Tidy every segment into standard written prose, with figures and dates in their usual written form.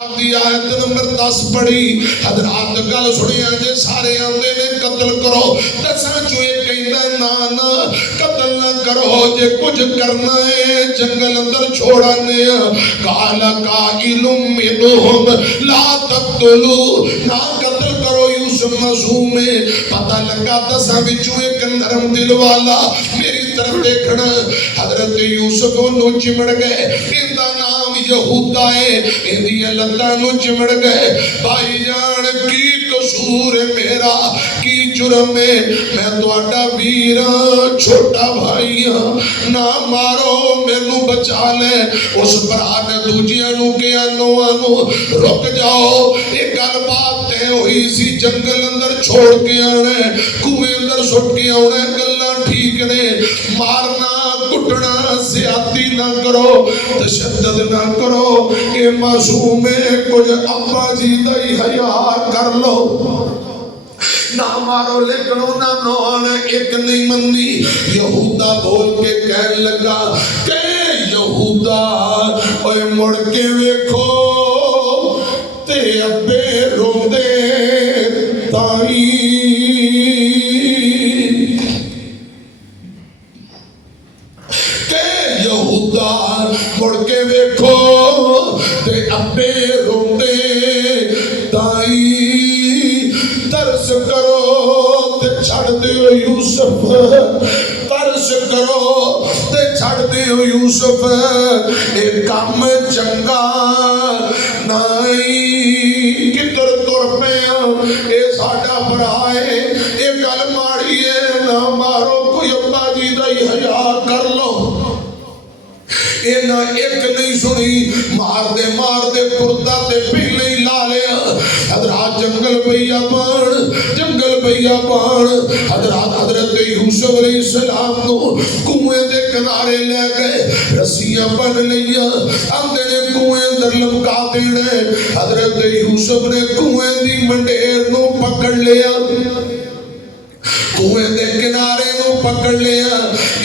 आयत नंबर 10 पढ़ी हजरात गल सुनिया जे सारे आंदे ने कत्ल करो दसां चो एक कहंदा ना ना कत्ल ना करो जे कुछ करना है जंगल अंदर छोड़ाने काला काइलुम मिनहुम ला तक़तलू ना कत्ल करो यूसुफ मासूम है पता लगा दसां विचों एक नरम दिल वाला मेरी तरफ देखना हजरत यूसुफ नु चिमड़ गए इंदा नाम यहूदा है इंदी लत्तां नु चिमड़ गए भाईजान की कसूर है मेरा की जुर्म है मैं तुहाडा वीर छोटा भाई ना मारो मैनू बचा ले उस भरा ने दूजियां नु कहा नौवां नु रुक जाओ ये गल बात तय हुई सी जंगल अंदर छोड़ के आना कुएं अंदर सुट के आना गल्लां ठीक ने मारना कुटना ज्यादती ना करो तशद्दद ना करो ये मासूम है कुछ अब्बा जी दा ही हया कर लो ना मारो लेकिन उन्होंने एक नहीं मनी यहूदा बोल के कहने लगा के यहूदा ओए मुड़ के वेखो ते अब्बे रोंदे ताई मुड़ के वेखो ते अब्बे रोंदे ताई तरस करो ते छड़ दियो यूसुफ तरस करो ते छड़ दियो यूसुफ ए काम चंगा नहीं किधर तुर पे ए साडा भरा है ए गल माड़ी है ना मारो कोई अब्बा जी दा ही हया कर लो इन्हें एक नहीं सुनी मार दे कुर्ता ते पहले ही ला लिया हजरात जंगल भैया पान हजरात हजरत यूसुफ अलैहिस्सलाम को कुएं दे किनारे ले गए रस्सियां बन लिया आंदे ने कुएं अंदर लमका देने हजरत यूसुफ ने कुएं दी मंडेर नु पकड़ लिया कुएं दे किनारे नु पकड़ लिया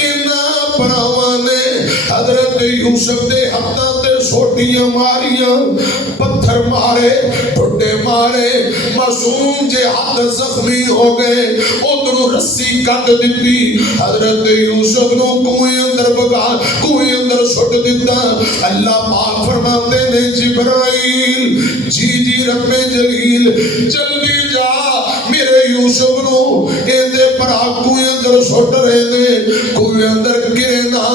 इन्ना भरावां ने हजरत यूसुफ दे हत्थां ते सोटियां मारियां पत्थर मारे ठुड्डे मारे मासूम जे हाथ जख्मी हो गए उधरों रस्सी कट दी हजरत यूसुफ नु कुएं अंदर भगा कुएं अंदर सुट दिता अल्लाह पाक फरमाते ने जिब्राइल जी रब्बे जलील जल्दी जा मेरे यूसुफ नु एदे भरा कुएं अंदर सुट रहे ने कुएं अंदर गिरे ना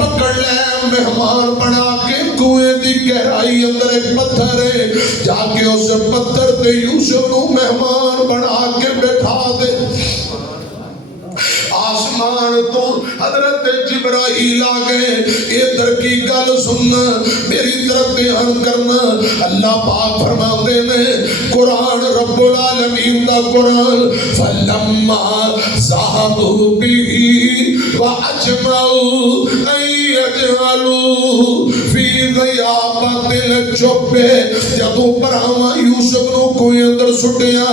पकड़ ले मेहमान बना के कुएं दी गहराई अंदर एक पत्थर है जाके उस पत्थर ते यूसुफ नु मेहमान बना के बैठा दे आसमान तो हजरत जिब्राइल आ गए इधर की गल सुनना मेरी तरफ ध्यान करना अल्लाह पाक फरमाते ने कुरान रब्बुल आलमीन दा कुरान फलम्मा ज़हबू बिही व अजमाऊ अयजअलू फी ग़याबतिल जुब्बे जदों भरावां यूसुफ नु कोई अंदर सुटिया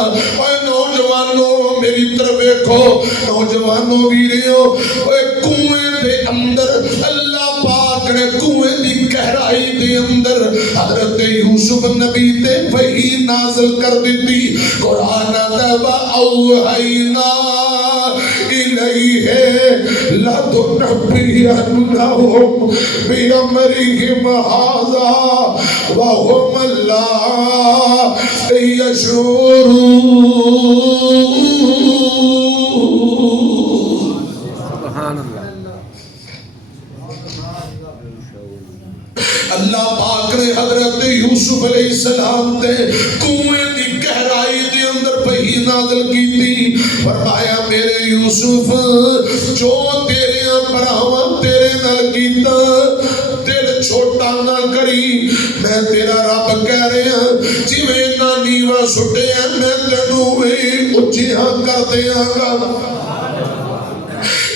ओए नौजवानों मेरी तरफ देखो नौजवानों वीरियो ओए कुएं दे अंदर अल्लाह पाक ने कुएं दी गहराई दे अंदर हजरत यूसुफ नबी ते वही नाज़िल कर दी कुरान व औहैना इलैहि लतुनब्बियन्नहुम बिअमरिहिम हाज़ा व हुम ला अल्लाह पाक ने हजरत यूसुफ अलैहिस्सलाम ते कुएं दी गहराई दे अंदर वही नाज़िल कीती फरमाया मेरे यूसुफ जो तेरे भरावां तेरे नाल कीता दिल छोटा ना करी मैं तेरा रब कह रहा जिवें ना नीवा सुटिया मैं तैनूं भी उच्चिया कर देंगा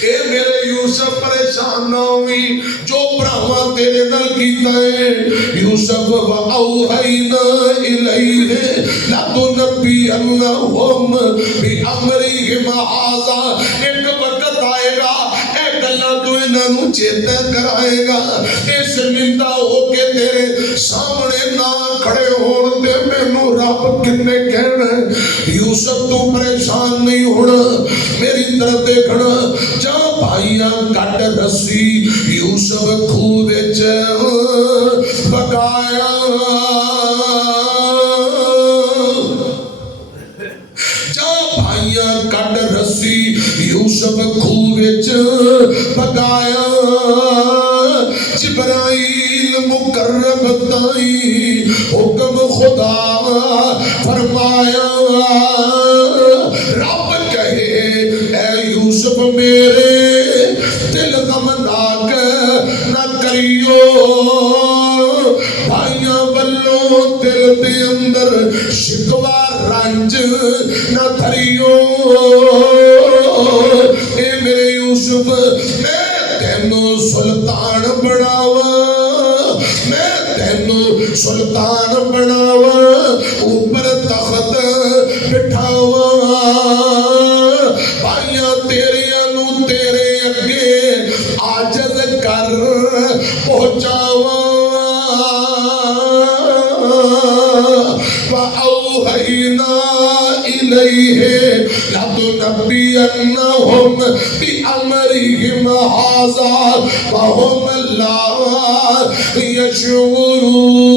ए मेरे यूसुफ परेशान ना होवी जो भरावां तेरे नाल कीता है यूसुफ व औहैना इलैहि लतुनब्बियन्नहुम बिअमरिहिम हाज़ा एक वक्त आएगा ए गल्लां तू इन्हों चेता कराएगा। ये शर्मिंदा होके तेरे सामने ना खड़े होण ते मैनू रब किन्ने कहना। यूसुफ तू परेशान नहीं होना, मेरी तरफ देखना। जा भाइया कट रस्सी, यूसुफ खूह विच पकाया। कट रस्सी, यूसुफ खूह विच पकाया। जिब्राइल मुकर्रम ताई हुक्म खुदा फरमाया। रब कहे ऐ यूसुफ मेरे दिल गमनाक न करियो। भाइयों वल्लों दिल दे अंदर शिकवा रंज न धरियो। ए मेरे यूसुफ मैं तेनू सुल्तान बनावा, मैं तेनू सुल्तान बनावा, ऊपर तख्त बिठावा। भाइयों तेरे नू तेरे अगे आजज कर पहुंचावा। वअौहैना इलैहि लतुनब्बियन्नहुम बिअमरिहिम हाज़ा वहुम ला यशऊरून।